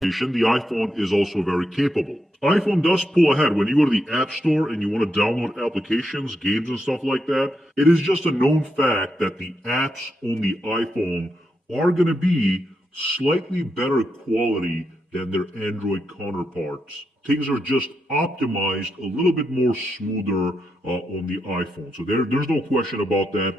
The iPhone is also very capable. iPhone does pull ahead when you go to the App Store and you want to download applications, games and stuff like that. It is just a known fact that the apps on the iPhone are going to be slightly better quality than their Android counterparts. Things are just optimized a little bit more smoother on the iPhone. So there's no question about that.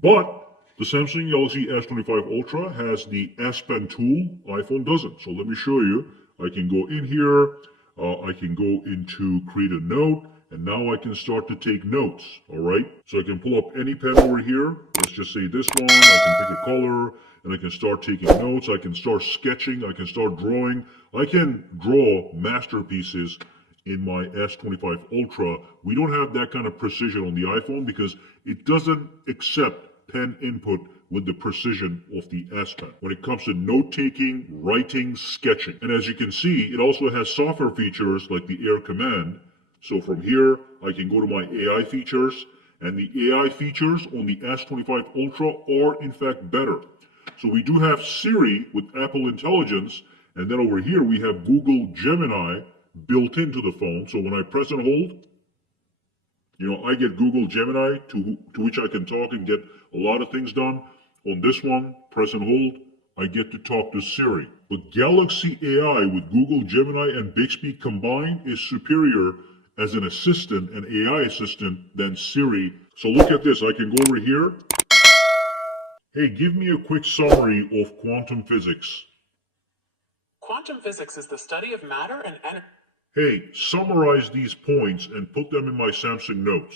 But the Samsung Galaxy S25 Ultra has the S Pen tool. iPhone doesn't. So let me show you. I can go in here. I can go into create a note. And now I can start to take notes. All right. So I can pull up any pen over here. Let's just say this one. I can pick a color. And I can start taking notes. I can start sketching. I can start drawing. I can draw masterpieces in my S25 Ultra. We don't have that kind of precision on the iPhone because it doesn't accept pen input with the precision of the S Pen when it comes to note-taking, writing, sketching. And as you can see, it also has software features like the Air Command. So from here, I can go to my AI features, and the AI features on the S25 Ultra are in fact better. So we do have Siri with Apple Intelligence, and then over here we have Google Gemini built into the phone. So when I press and hold, I get Google Gemini to which I can talk and get a lot of things done. On this one, press and hold, I get to talk to Siri. But Galaxy AI with Google Gemini and Bixby combined is superior as an assistant, an AI assistant, than Siri. So look at this. I can go over here. Hey, give me a quick summary of quantum physics. Quantum physics is the study of matter and energy. Hey, summarize these points and put them in my Samsung Notes.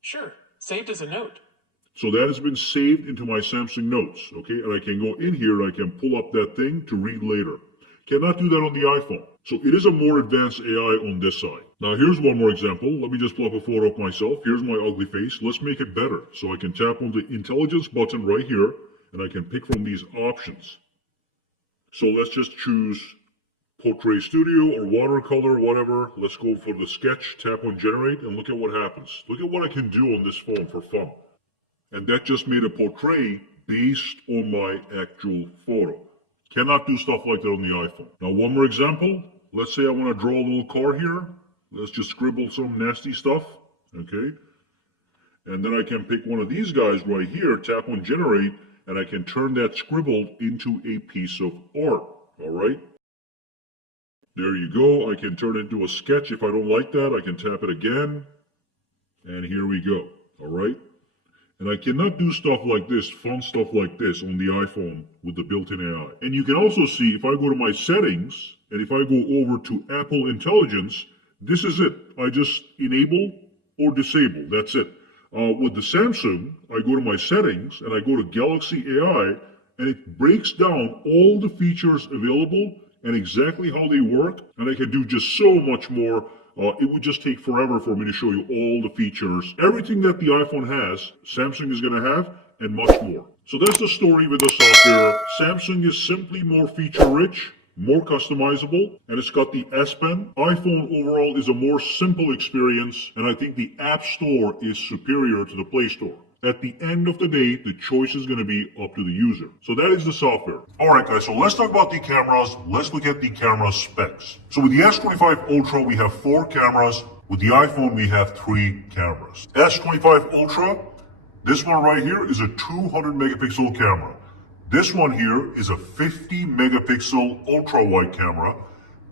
Sure, saved as a note. So that has been saved into my Samsung Notes, okay? And I can go in here, I can pull up that thing to read later. Cannot do that on the iPhone. So it is a more advanced AI on this side. Now here's one more example. Let me just pull up a photo of myself. Here's my ugly face. Let's make it better. So I can tap on the intelligence button right here, and I can pick from these options. So let's just choose Portrait Studio or watercolor, whatever. Let's go for the sketch, tap on generate, and look at what happens. Look at what I can do on this phone for fun. And that just made a portrait based on my actual photo. Cannot do stuff like that on the iPhone. Now one more example. Let's say I want to draw a little car here. Let's just scribble some nasty stuff, okay? And then I can pick one of these guys right here, tap on generate, and I can turn that scribble into a piece of art, all right? There you go. I can turn it into a sketch. If I don't like that, I can tap it again. And here we go. All right. And I cannot do stuff like this, fun stuff like this on the iPhone with the built-in AI. And you can also see if I go to my settings and if I go over to Apple Intelligence, this is it. I just enable or disable. That's it. With the Samsung, I go to my settings and I go to Galaxy AI and it breaks down all the features available and exactly how they work, and I can do just so much more. It would just take forever for me to show you all the features. Everything that the iPhone has, Samsung is going to have, and much more. So that's the story with the software. Samsung is simply more feature-rich, more customizable, and it's got the S Pen. iPhone overall is a more simple experience, and I think the App Store is superior to the Play Store. At the end of the day, the choice is going to be up to the user. So that is the software. All right, guys, so let's talk about the cameras. Let's look at the camera specs. So with the S25 Ultra, we have 4 cameras. With the iPhone, we have 3 cameras. S25 Ultra, this one right here is a 200 megapixel camera. This one here is a 50 megapixel ultra-wide camera.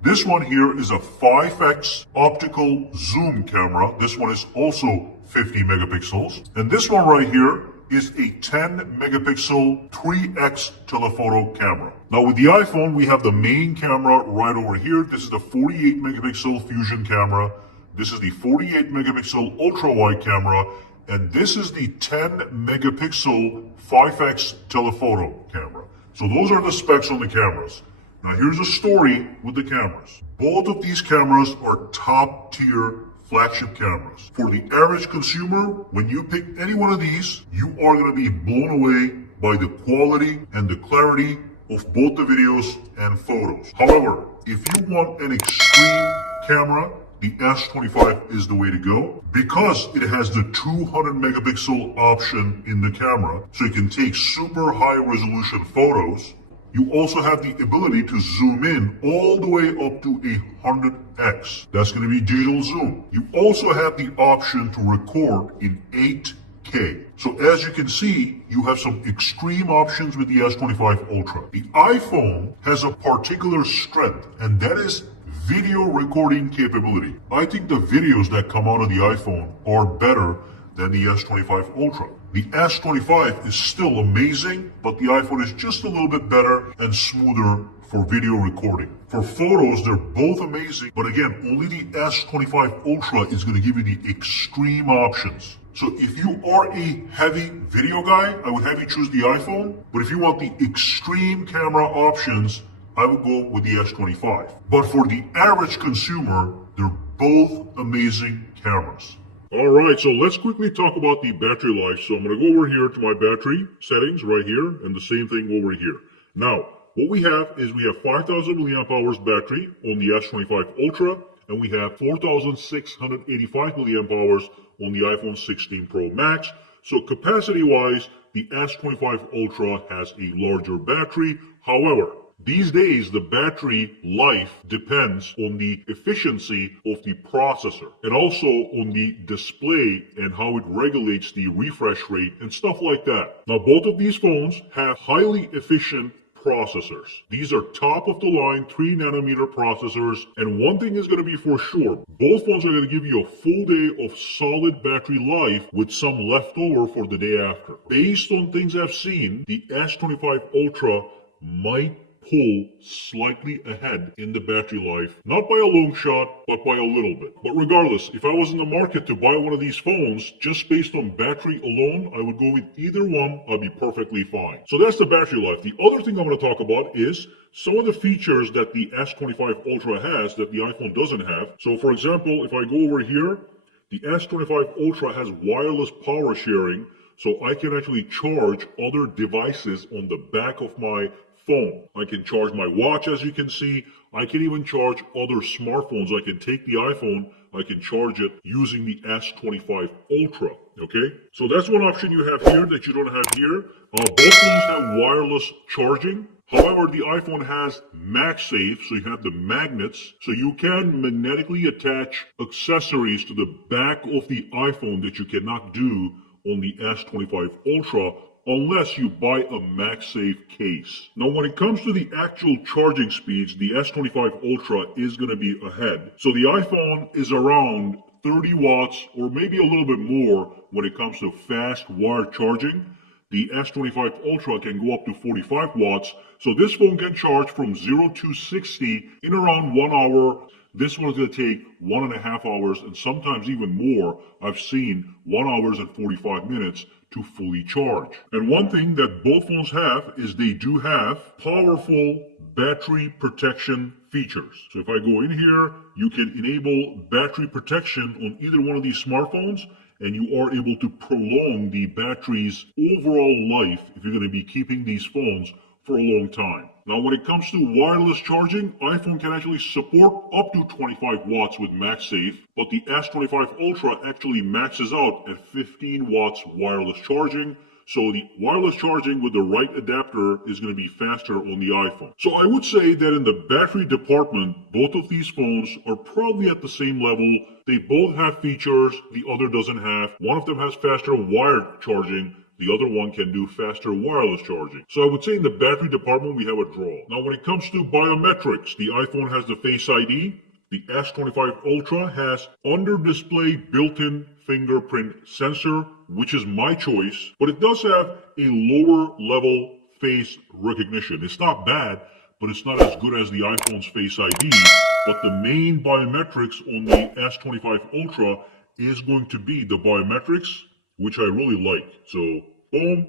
This one here is a 5x optical zoom camera. This one is also 50 megapixels. And this one right here is a 10 megapixel 3x telephoto camera. Now with the iPhone, we have the main camera right over here. This is the 48 megapixel fusion camera. This is the 48 megapixel ultra wide camera. And this is the 10 megapixel 5x telephoto camera. So those are the specs on the cameras. Now here's a story with the cameras. Both of these cameras are top tier flagship cameras. For the average consumer, when you pick any one of these, you are going to be blown away by the quality and the clarity of both the videos and photos. However, if you want an extreme camera, the S25 is the way to go because it has the 200 megapixel option in the camera. So you can take super high resolution photos. You also have the ability to zoom in all the way up to 100x. That's going to be digital zoom. You also have the option to record in 8K. So as you can see, you have some extreme options with the S25 Ultra. The iPhone has a particular strength, and that is video recording capability. I think the videos that come out of the iPhone are better than the S25 Ultra. The S25 is still amazing, but the iPhone is just a little bit better and smoother for video recording. For photos, they're both amazing, but again, only the S25 Ultra is going to give you the extreme options. So if you are a heavy video guy, I would have you choose the iPhone, but if you want the extreme camera options, I would go with the S25. But for the average consumer, they're both amazing cameras. Alright, so let's quickly talk about the battery life. So I'm going to go over here to my battery settings right here, and the same thing over here. Now, what we have is we have 5,000 milliamp hours battery on the S25 Ultra, and we have 4,685 milliamp hours on the iPhone 16 Pro Max. So capacity-wise, the S25 Ultra has a larger battery. However, these days, the battery life depends on the efficiency of the processor and also on the display and how it regulates the refresh rate and stuff like that. Now, both of these phones have highly efficient processors. These are top of the line 3 nanometer processors, and one thing is going to be for sure, both phones are going to give you a full day of solid battery life with some leftover for the day after. Based on things I've seen, the S25 Ultra might pull slightly ahead in the battery life, not by a long shot, but by a little bit. But regardless, if I was in the market to buy one of these phones, just based on battery alone, I would go with either one. I'd be perfectly fine. So that's the battery life. The other thing I'm going to talk about is some of the features that the S25 Ultra has that the iPhone doesn't have. So for example, if I go over here, the S25 Ultra has wireless power sharing, so I can actually charge other devices on the back of my phone. I can charge my watch, as you can see. I can even charge other smartphones. I can take the iPhone, I can charge it using the S25 Ultra. Okay, so that's one option you have here that you don't have here. Both phones have wireless charging. However, the iPhone has MagSafe, so you have the magnets, so you can magnetically attach accessories to the back of the iPhone that you cannot do on the S25 Ultra unless you buy a MagSafe case. Now, when it comes to the actual charging speeds, the S25 Ultra is going to be ahead. So the iPhone is around 30 watts or maybe a little bit more when it comes to fast wired charging. The S25 Ultra can go up to 45 watts. So this phone can charge from 0 to 60 in around 1 hour. This one's going to take 1.5 hours and sometimes even more. I've seen 1 hour and 45 minutes to fully charge. And one thing that both phones have is they do have powerful battery protection features. So if I go in here, you can enable battery protection on either one of these smartphones, and you are able to prolong the battery's overall life if you're going to be keeping these phones for a long time. Now, when it comes to wireless charging, iPhone can actually support up to 25 watts with MagSafe, but the S25 Ultra actually maxes out at 15 watts wireless charging. So the wireless charging with the right adapter is going to be faster on the iPhone. So I would say that in the battery department, both of these phones are probably at the same level. They both have features the other doesn't have. One of them has faster wired charging. The other one can do faster wireless charging. So I would say in the battery department, we have a draw. Now, when it comes to biometrics, the iPhone has the Face ID. The S25 Ultra has under-display built-in fingerprint sensor, which is my choice, but it does have a lower level face recognition. It's not bad, but it's not as good as the iPhone's Face ID. But the main biometrics on the S25 Ultra is going to be the biometrics, which I really like. So, boom,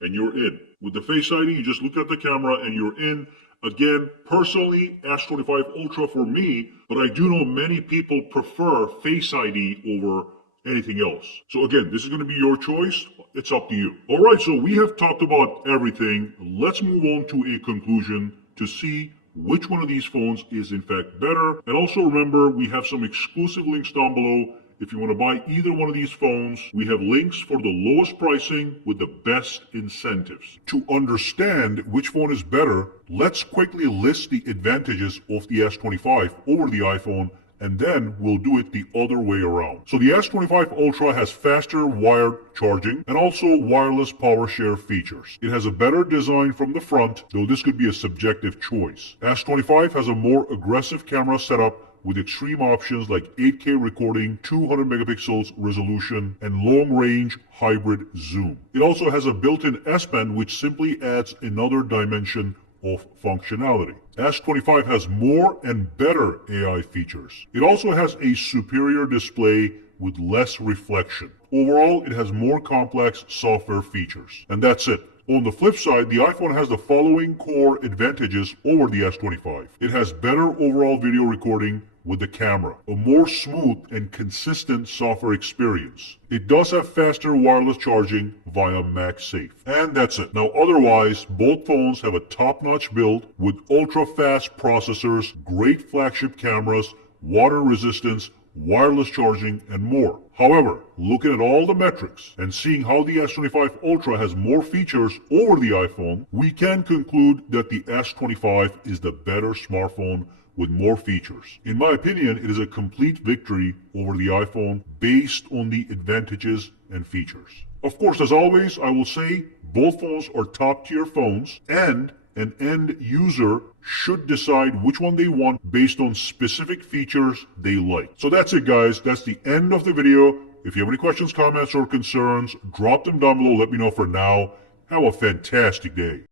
and you're in. With the Face ID, you just look at the camera and you're in. Again, personally, S25 Ultra for me, but I do know many people prefer Face ID over anything else. So again, this is going to be your choice. It's up to you. All right, so we have talked about everything. Let's move on to a conclusion to see which one of these phones is in fact better. And also remember, we have some exclusive links down below If you want to buy either one of these phones, we have links for the lowest pricing with the best incentives. To understand which phone is better, let's quickly list the advantages of the S25 over the iPhone, and then we'll do it the other way around. So the S25 Ultra has faster wired charging and also wireless power share features. It has a better design from the front, though this could be a subjective choice. S25 has a more aggressive camera setup with extreme options like 8K recording, 200 megapixels resolution, and long-range hybrid zoom. It also has a built-in S-Pen, which simply adds another dimension of functionality. S25 has more and better AI features. It also has a superior display with less reflection. Overall, it has more complex software features. And that's it. On the flip side, the iPhone has the following core advantages over the S25. It has better overall video recording with the camera, a more smooth and consistent software experience. It does have faster wireless charging via MagSafe. And that's it. Now otherwise, both phones have a top-notch build with ultra-fast processors, great flagship cameras, water resistance, wireless charging, and more. However, looking at all the metrics and seeing how the S25 Ultra has more features over the iPhone, we can conclude that the S25 is the better smartphone with more features. In my opinion, it is a complete victory over the iPhone based on the advantages and features. Of course, as always, I will say both phones are top-tier phones, and an end user should decide which one they want based on specific features they like. So that's it, guys. That's the end of the video. If you have any questions, comments, or concerns, drop them down below. Let me know. For now, have a fantastic day.